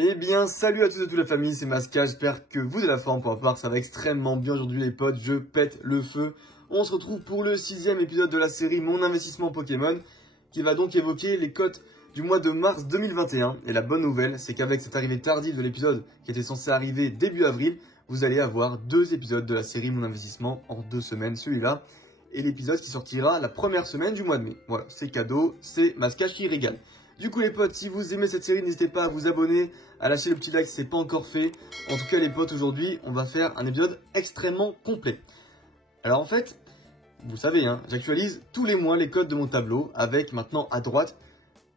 Eh bien, salut à tous et toute la famille, c'est Masca, j'espère que vous êtes la forme. Pour ma part, ça va extrêmement bien aujourd'hui les potes, je pète le feu. On se retrouve pour le 6e épisode de la série Mon investissement Pokémon, qui va donc évoquer les cotes du mois de mars 2021. Et la bonne nouvelle, c'est qu'avec cette arrivée tardive de l'épisode, qui était censé arriver début avril, vous allez avoir 2 épisodes de la série Mon investissement en 2 semaines, celui-là, et l'épisode qui sortira la première semaine du mois de mai. Voilà, c'est cadeau, c'est Masca qui régale. Du coup les potes, si vous aimez cette série, n'hésitez pas à vous abonner, à lâcher le petit like si c'est pas encore fait. En tout cas les potes, aujourd'hui, on va faire un épisode extrêmement complet. Alors en fait, vous savez, hein, j'actualise tous les mois les codes de mon tableau, avec maintenant à droite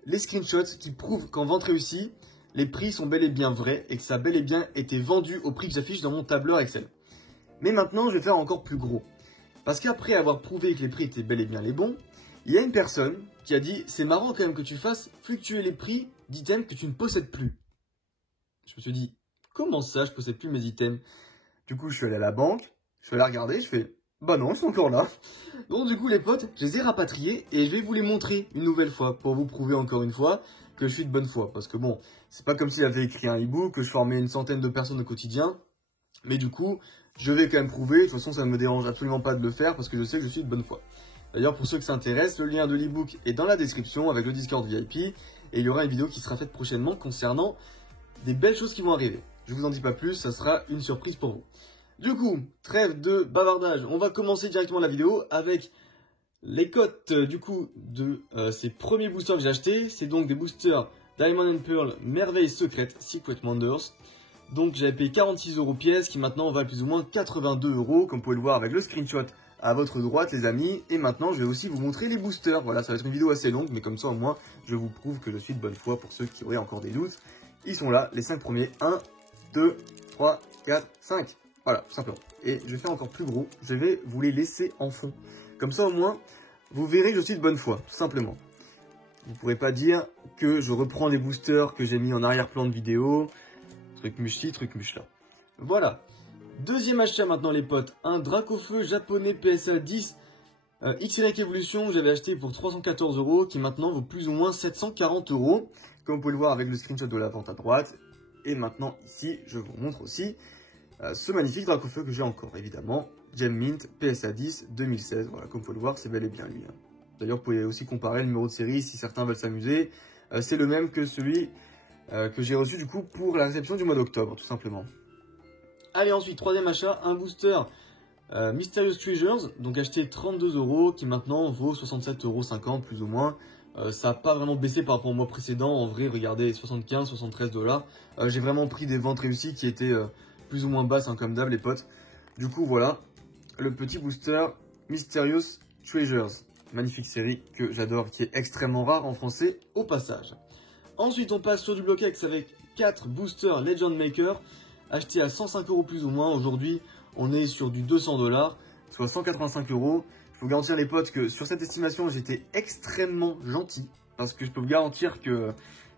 les screenshots qui prouvent qu'en vente réussie, les prix sont bel et bien vrais et que ça a bel et bien été vendu au prix que j'affiche dans mon tableur Excel. Mais maintenant, je vais faire encore plus gros. Parce qu'après avoir prouvé que les prix étaient bel et bien les bons, il y a une personne qui a dit « C'est marrant quand même que tu fasses fluctuer les prix d'items que tu ne possèdes plus. » Je me suis dit « Comment ça, je possède plus mes items ?» Du coup, je suis allé à la banque, je suis allé regarder, je fais « Bah non, ils sont encore là. » Donc du coup, les potes, je les ai rapatriés et je vais vous les montrer une nouvelle fois pour vous prouver encore une fois que je suis de bonne foi. Parce que bon, c'est pas comme s'il avait écrit un e-book, que je formais une centaine de personnes au quotidien. Mais du coup, je vais quand même prouver. De toute façon, ça ne me dérange absolument pas de le faire parce que je sais que je suis de bonne foi. D'ailleurs, pour ceux qui s'intéressent, le lien de l'e-book est dans la description avec le Discord VIP. Et il y aura une vidéo qui sera faite prochainement concernant des belles choses qui vont arriver. Je vous en dis pas plus, ça sera une surprise pour vous. Du coup, trêve de bavardage. On va commencer directement la vidéo avec les cotes du coup de ces premiers boosters que j'ai achetés. C'est donc des boosters Diamond and Pearl Merveille Secrète Secret Wonders. Donc j'avais payé 46 € pièce qui maintenant valent plus ou moins 82 €, comme vous pouvez le voir avec le screenshot à votre droite les amis. Et maintenant je vais aussi vous montrer les boosters. Voilà, ça va être une vidéo assez longue, mais comme ça au moins je vous prouve que je suis de bonne foi pour ceux qui auraient encore des doutes. Ils sont là, les 5 premiers. 1, 2, 3, 4, 5. Voilà, tout simplement. Et je vais faire encore plus gros, je vais vous les laisser en fond. Comme ça au moins, vous verrez que je suis de bonne foi, tout simplement. Vous ne pourrez pas dire que je reprends les boosters que j'ai mis en arrière-plan de vidéo. Truc muche-ci, truc muche-là. Voilà. Deuxième achat maintenant les potes. Un Dracofeu japonais PSA 10 X-Elite Evolution que j'avais acheté pour 314 € qui maintenant vaut plus ou moins 740 €. Comme vous pouvez le voir avec le screenshot de la vente à droite. Et maintenant ici, je vous montre aussi ce magnifique Dracofeu que j'ai encore évidemment. Gem Mint PSA 10 2016. Voilà, comme vous pouvez le voir, c'est bel et bien lui. Hein. D'ailleurs, vous pouvez aussi comparer le numéro de série si certains veulent s'amuser. C'est le même que celui que j'ai reçu du coup pour la réception du mois d'octobre, tout simplement. Allez, ensuite, troisième achat, un booster Mysterious Treasures, donc acheté 32 €, qui maintenant vaut 67,50 € plus ou moins. Ça n'a pas vraiment baissé par rapport au mois précédent, en vrai, regardez, 75, 73 $. J'ai vraiment pris des ventes réussies qui étaient plus ou moins basses, hein, comme d'hab les potes. Du coup, voilà, le petit booster Mysterious Treasures. Magnifique série que j'adore, qui est extrêmement rare en français au passage. Ensuite, on passe sur du Bloquex avec 4 boosters Legend Maker, achetés à 105 € plus ou moins. Aujourd'hui, on est sur du 200 $, soit 185 €. Je peux vous garantir les potes que sur cette estimation, j'étais extrêmement gentil. Parce que je peux vous garantir que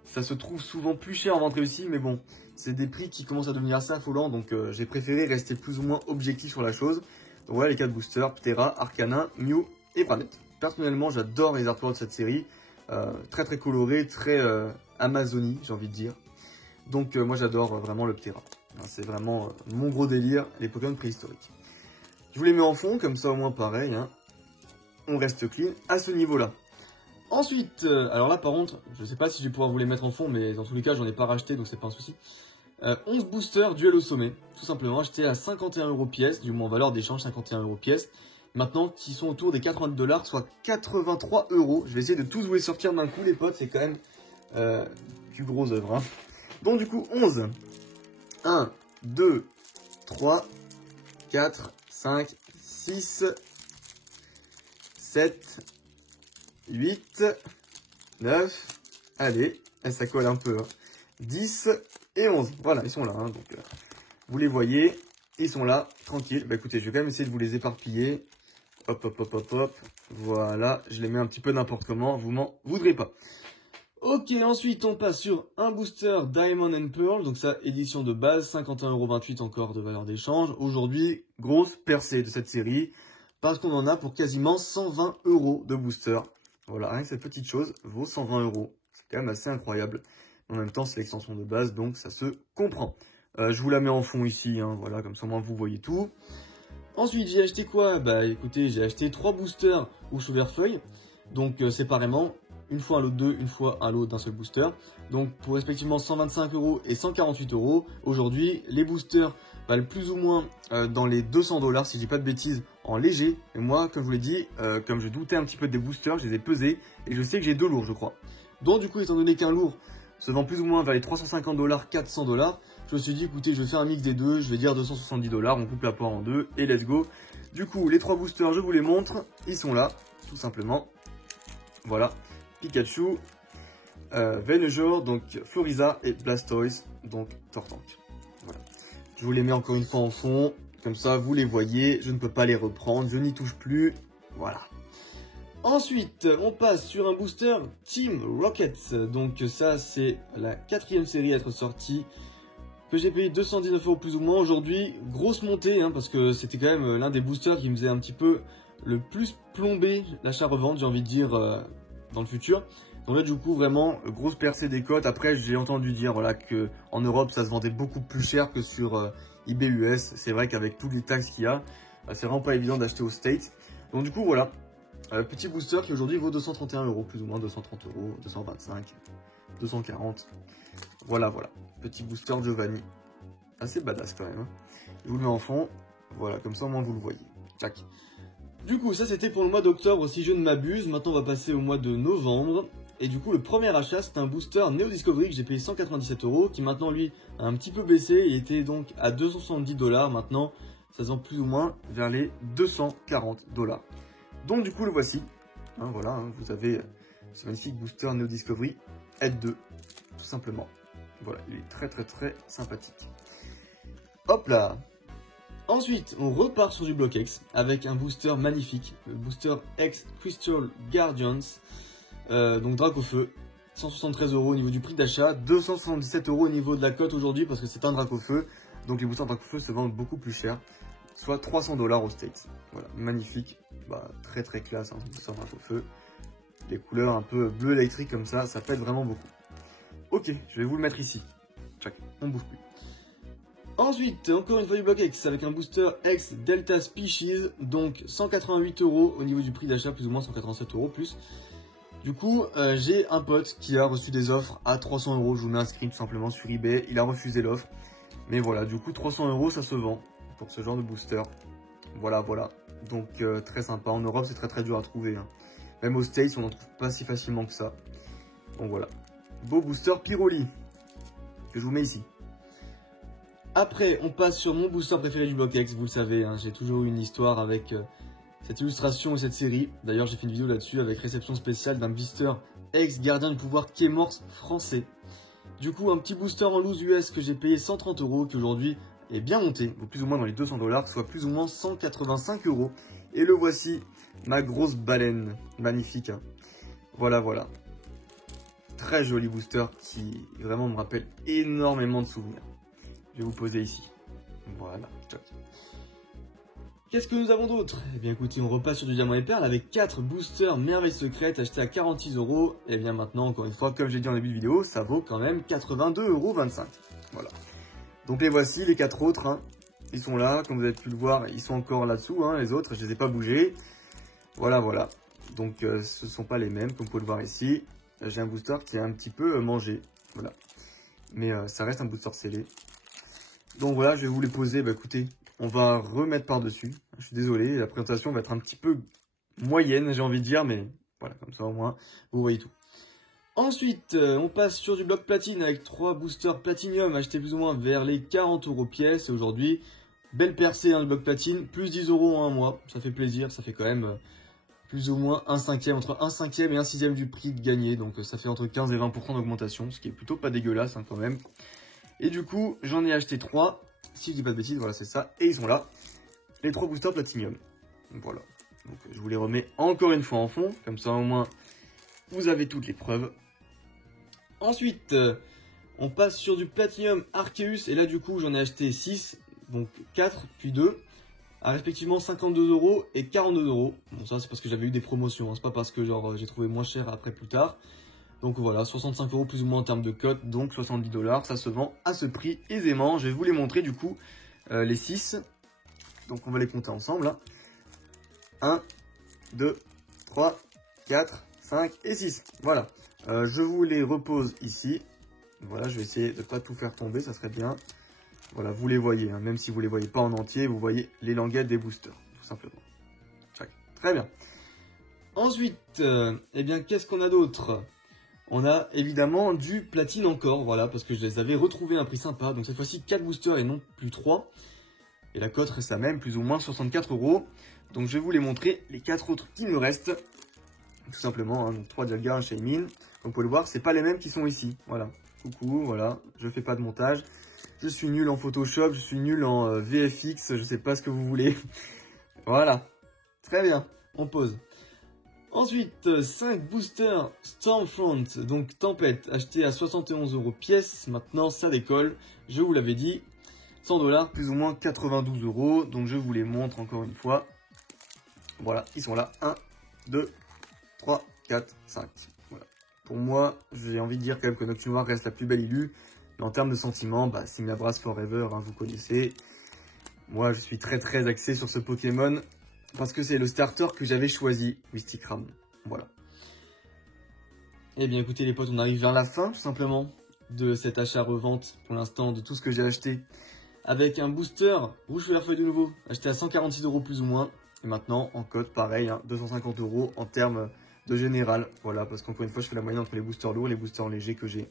ça se trouve souvent plus cher en vente réussie. Mais bon, c'est des prix qui commencent à devenir assez affolants. Donc j'ai préféré rester plus ou moins objectif sur la chose. Donc voilà les 4 boosters, Ptera, Arcana, Mew et Branette. Personnellement, j'adore les artworks de cette série. Très très coloré, très Amazonie, j'ai envie de dire. Donc moi j'adore vraiment le Ptera. C'est vraiment mon gros délire, les Pokémon préhistoriques. Je vous les mets en fond, comme ça au moins pareil. Hein. On reste clean à ce niveau-là. Ensuite, alors là par contre, je sais pas si je vais pouvoir vous les mettre en fond, mais dans tous les cas j'en ai pas racheté, donc c'est pas un souci. 11 boosters duel au sommet, tout simplement achetés à 51 € pièce, du moins en valeur d'échange 51 € pièce. Maintenant, qui sont autour des 80 $, soit 83 €. Je vais essayer de tous vous les sortir d'un coup, les potes. C'est quand même du gros œuvre. Hein. Donc, du coup, 11. 1, 2, 3, 4, 5, 6, 7, 8, 9. Allez, ça colle un peu. Hein. 10 et 11. Voilà, ils sont là. Hein, donc, vous les voyez. Ils sont là, tranquilles. Bah écoutez, je vais quand même essayer de vous les éparpiller. Hop, hop, hop, hop, hop. Voilà, je les mets un petit peu n'importe comment, vous m'en voudrez pas. Ok, ensuite on passe sur un booster Diamond and Pearl, donc ça, édition de base, 51,28 € encore de valeur d'échange. Aujourd'hui, grosse percée de cette série. parce qu'on en a pour quasiment 120 € de booster. Voilà, rien que cette petite chose vaut 120 €. C'est quand même assez incroyable. En même temps, c'est l'extension de base, donc ça se comprend. Je vous la mets en fond ici, hein, voilà, comme ça au moins vous voyez tout. Ensuite, j'ai acheté quoi? Bah écoutez, j'ai acheté 3 boosters ou chauverfeuille, donc séparément, une fois un lot de 2, une fois un lot d'un seul booster. Donc pour respectivement 125 € et 148 €. Aujourd'hui, les boosters valent plus ou moins dans les 200 $ si je dis pas de bêtises, en léger. Et moi, comme je vous l'ai dit, comme je doutais un petit peu des boosters, je les ai pesés et je sais que j'ai 2 lourds, je crois. Donc du coup, étant donné qu'un lourd se vend plus ou moins vers les 350 $, 400 $, je me suis dit, écoutez, je vais faire un mix des deux, je vais dire 270 $, on coupe la poire en deux et let's go. Du coup, les 3 boosters, je vous les montre, ils sont là, tout simplement. Voilà, Pikachu, Venusaur, donc Floriza et Blastoise, donc Tortank. Voilà. Je vous les mets encore une fois en fond, comme ça vous les voyez, je ne peux pas les reprendre, je n'y touche plus, voilà. Ensuite, on passe sur un booster Team Rocket. Donc ça, c'est la 4e série à être sortie, que j'ai payé 219 € plus ou moins. Aujourd'hui, grosse montée, hein, parce que c'était quand même l'un des boosters qui me faisait un petit peu le plus plomber l'achat-revente, j'ai envie de dire, dans le futur. Donc là, du coup, vraiment, grosse percée des cotes. Après, j'ai entendu dire voilà, qu'en Europe, ça se vendait beaucoup plus cher que sur eBay US. C'est vrai qu'avec toutes les taxes qu'il y a, c'est vraiment pas évident d'acheter aux States. Donc du coup, voilà. Petit booster qui aujourd'hui vaut 231 € plus ou moins, 230 €, 225, 240. Voilà, voilà. Petit booster Giovanni. Assez badass quand même. Hein. Je vous le mets en fond. Voilà, comme ça au moins vous le voyez. Tac. Du coup, ça c'était pour le mois d'octobre si je ne m'abuse. Maintenant on va passer au mois de novembre. Et du coup, le premier achat, c'est un booster Neo Discovery que j'ai payé 197 €, qui maintenant lui a un petit peu baissé. Il était donc à 270 $. Maintenant, ça se vend plus ou moins vers les 240 $. Donc du coup le voici, hein, voilà, hein, vous avez ce magnifique booster Neo Discovery Edge 2, tout simplement. Voilà, il est très très très sympathique. Hop là. Ensuite, on repart sur du bloc X avec un booster magnifique, le booster X Crystal Guardians, donc Dracofeu, 173 € au niveau du prix d'achat, 277 € au niveau de la cote aujourd'hui parce que c'est un Dracofeu, donc les boosters Dracofeu se vendent beaucoup plus cher. Soit 300 $ aux States. Voilà, magnifique. Bah, très très classe, hein, booster Dracofeu. Les couleurs un peu bleu électrique comme ça pète vraiment beaucoup. Ok, je vais vous le mettre ici. Tchac, on ne bouge plus. Ensuite, encore une fois du bloc X avec un booster X Delta Species, donc 188 € au niveau du prix d'achat, plus ou moins 187 € plus. Du coup, j'ai un pote qui a reçu des offres à 300 €. Je vous mets un screen tout simplement sur eBay. Il a refusé l'offre. Mais voilà, du coup, 300 € ça se vend pour ce genre de booster. Voilà, voilà. Donc très sympa. En Europe, c'est très très dur à trouver. Hein. Même aux States, on n'en trouve pas si facilement que ça. Donc voilà. Beau booster Pyroli. Que je vous mets ici. Après, on passe sur mon booster préféré du bloc X. Vous le savez, hein, j'ai toujours eu une histoire avec cette illustration et cette série. D'ailleurs, j'ai fait une vidéo là-dessus avec réception spéciale d'un blister X gardien de pouvoir K-Morse français. Du coup, un petit booster en loose US que j'ai payé 130 €, qui aujourd'hui est bien monté, plus ou moins dans les 200 $, soit plus ou moins 185 €. Et le voici, ma grosse baleine, magnifique. Hein. Voilà, voilà. Très joli booster qui vraiment me rappelle énormément de souvenirs. Je vais vous poser ici. Voilà, choc. Qu'est-ce que nous avons d'autre? Eh bien écoutez, on repasse sur du diamant et perle avec 4 boosters merveilles secrètes achetés à 46 €. Et bien maintenant, encore une fois, comme j'ai dit en début de vidéo, ça vaut quand même 82,25 €. Voilà. Donc les voici, les 4 autres. Hein. Ils sont là, comme vous avez pu le voir, ils sont encore là-dessous. Hein. Les autres, je les ai pas bougés. Voilà, voilà. Donc ce ne sont pas les mêmes, comme vous pouvez le voir ici. J'ai un booster qui est un petit peu mangé. Voilà. Mais ça reste un booster scellé. Donc voilà, je vais vous les poser. Bah écoutez, on va remettre par-dessus. Je suis désolé, la présentation va être un petit peu moyenne, j'ai envie de dire. Mais voilà, comme ça au moins, vous voyez tout. Ensuite, on passe sur du bloc platine avec 3 boosters Platinium achetés plus ou moins vers les 40 € pièce. Et aujourd'hui, belle percée dans le bloc platine, plus 10 € en un mois. Ça fait plaisir, ça fait quand même plus ou moins un cinquième, entre un cinquième et un sixième du prix de gagné. Donc ça fait entre 15 et 20% d'augmentation, ce qui est plutôt pas dégueulasse hein, quand même. Et du coup, j'en ai acheté 3, si je dis pas de bêtises, voilà c'est ça. Et ils sont là, les 3 boosters Platinium. Voilà, donc je vous les remets encore une fois en fond, comme ça au moins vous avez toutes les preuves. Ensuite, on passe sur du Platinum Arceus. Et là, du coup, j'en ai acheté 6. Donc 4, puis 2. à respectivement 52 € et 42 €. Bon, ça c'est parce que j'avais eu des promotions, hein. C'est pas parce que genre j'ai trouvé moins cher après plus tard. Donc voilà, 65 € plus ou moins en termes de cote, donc 70 $. Ça se vend à ce prix aisément. Je vais vous les montrer du coup, les 6. Donc on va les compter ensemble. Hein. 1, 2, 3, 4, 5 et 6. Voilà. Je vous les repose ici. Voilà, je vais essayer de ne pas tout faire tomber, ça serait bien. Voilà, vous les voyez, hein. Même si vous ne les voyez pas en entier, vous voyez les languettes des boosters, tout simplement. Check. Très bien. Ensuite, eh bien, qu'est-ce qu'on a d'autre? On a évidemment du platine encore, voilà, parce que je les avais retrouvés à un prix sympa. Donc cette fois-ci, 4 boosters et non plus 3. Et la cote reste la même, plus ou moins 64 €. Donc je vais vous les montrer, les 4 autres qui nous restent. Tout simplement, hein, donc 3 Dialga, un Shaymin. Comme vous pouvez le voir, c'est pas les mêmes qui sont ici. Voilà. Coucou, voilà. Je fais pas de montage. Je suis nul en Photoshop, je suis nul en VFX, je sais pas ce que vous voulez. Voilà. Très bien. On pose. Ensuite, 5 boosters Stormfront, donc Tempête, acheté à 71 € pièce. Maintenant, ça décolle. Je vous l'avais dit. 100 $, plus ou moins 92 €. Donc je vous les montre encore une fois. Voilà, ils sont là. 1, 2, 3, 4, 5. Voilà. Pour moi, j'ai envie de dire quand même que Noctua Noir reste la plus belle illue. Mais en termes de sentiments, bah, Similabras Forever, hein, vous connaissez. Moi, je suis très axé sur ce Pokémon. Parce que c'est le starter que j'avais choisi, Wistikram. Voilà. Eh bien écoutez les potes, on arrive vers la fin tout simplement de cet achat-revente pour l'instant de tout ce que j'ai acheté. Avec un booster Rouge Feu Feuille de nouveau, acheté à 146 € plus ou moins. Et maintenant en code pareil, hein, 250 € en termes de général. Voilà, parce qu'encore une fois je fais la moyenne entre les boosters lourds et les boosters légers que j'ai.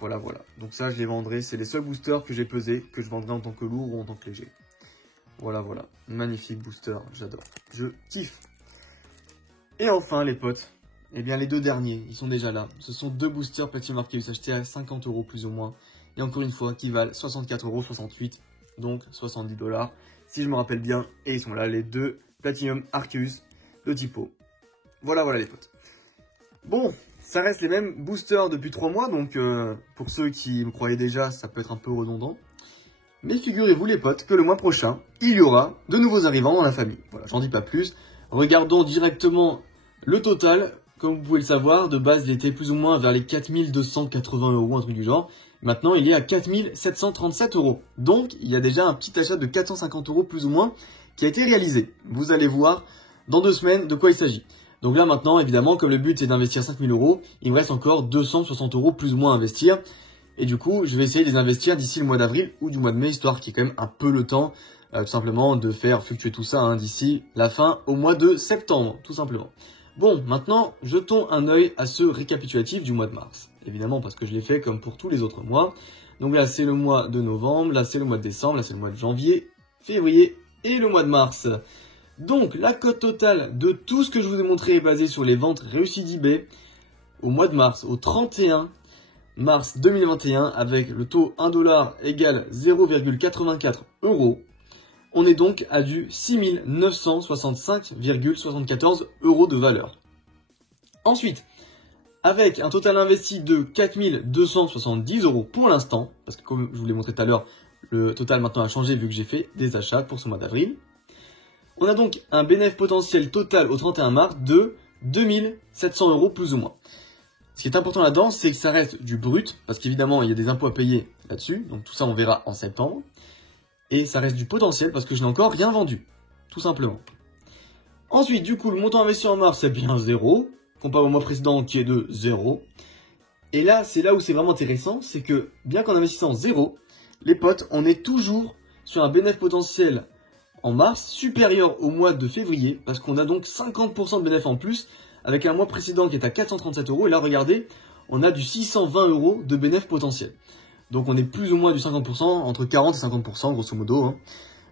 Voilà. Donc ça je les vendrai, c'est les seuls boosters que j'ai pesés, que je vendrai en tant que lourd ou en tant que léger. Voilà. Magnifique booster, j'adore. Je kiffe. Et enfin, les potes, eh bien, les deux derniers, ils sont déjà là. Ce sont 2 boosters Platinum Arceus achetés à 50 € plus ou moins. Et encore une fois, qui valent 64,68 €, donc 70 $. Si je me rappelle bien. Et ils sont là, les 2 Platinum Arceus de typo. Voilà, les potes. Bon, ça reste les mêmes boosters depuis 3 mois. Donc, pour ceux qui me croyaient déjà, ça peut être un peu redondant. Mais figurez-vous les potes que le mois prochain, il y aura de nouveaux arrivants dans la famille. Voilà, j'en dis pas plus. Regardons directement le total. Comme vous pouvez le savoir, de base, il était plus ou moins vers les 4280 €, un truc du genre. Maintenant, il est à 4737 €. Donc, il y a déjà un petit achat de 450 € plus ou moins qui a été réalisé. Vous allez voir dans 2 semaines de quoi il s'agit. Donc là, maintenant, évidemment, comme le but est d'investir 5000 €, il me reste encore 260 € plus ou moins à investir. Et du coup, je vais essayer de les investir d'ici le mois d'avril ou du mois de mai, histoire qu'il y ait quand même un peu le temps, tout simplement, de faire fluctuer tout ça hein, d'ici la fin au mois de septembre, tout simplement. Bon, maintenant, jetons un œil à ce récapitulatif du mois de mars. Évidemment, parce que je l'ai fait comme pour tous les autres mois. Donc là, c'est le mois de novembre, là, c'est le mois de décembre, là, c'est le mois de janvier, février et le mois de mars. Donc, la cote totale de tout ce que je vous ai montré est basée sur les ventes réussies d'eBay au mois de mars, au 31 mars 2021, avec le taux 1 $ égale 0,84 €. On est donc à du 6965,74 € de valeur. Ensuite, avec un total investi de 4270 € pour l'instant, parce que comme je vous l'ai montré tout à l'heure, le total maintenant a changé vu que j'ai fait des achats pour ce mois d'avril. On a donc un bénéfice potentiel total au 31 mars de 2700 € plus ou moins. Ce qui est important là-dedans, c'est que ça reste du brut, parce qu'évidemment, il y a des impôts à payer là-dessus, donc tout ça on verra en septembre. Et ça reste du potentiel, parce que je n'ai encore rien vendu, tout simplement. Ensuite, du coup, le montant investi en mars, c'est bien 0, comparé au mois précédent qui est de 0. Et là, c'est là où c'est vraiment intéressant, c'est que, bien qu'en investissant 0, les potes, on est toujours sur un bénéfice potentiel en mars supérieur au mois de février, parce qu'on a donc 50% de bénéfice en plus, avec un mois précédent qui est à 437 €, et là regardez, on a du 620 € de bénéfice potentiel. Donc on est plus ou moins du 50%, entre 40 et 50% grosso modo. Hein.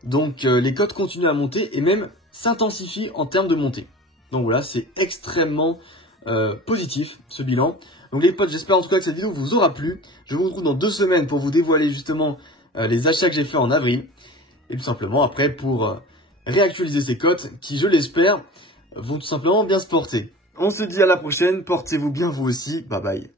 Donc les cotes continuent à monter et même s'intensifient en termes de montée. Donc voilà, c'est extrêmement positif ce bilan. Donc les potes, j'espère en tout cas que cette vidéo vous aura plu. Je vous retrouve dans 2 semaines pour vous dévoiler justement les achats que j'ai fait en avril. Et tout simplement après pour réactualiser ces cotes qui, je l'espère, vont tout simplement bien se porter. On se dit à la prochaine, portez-vous bien vous aussi, bye bye.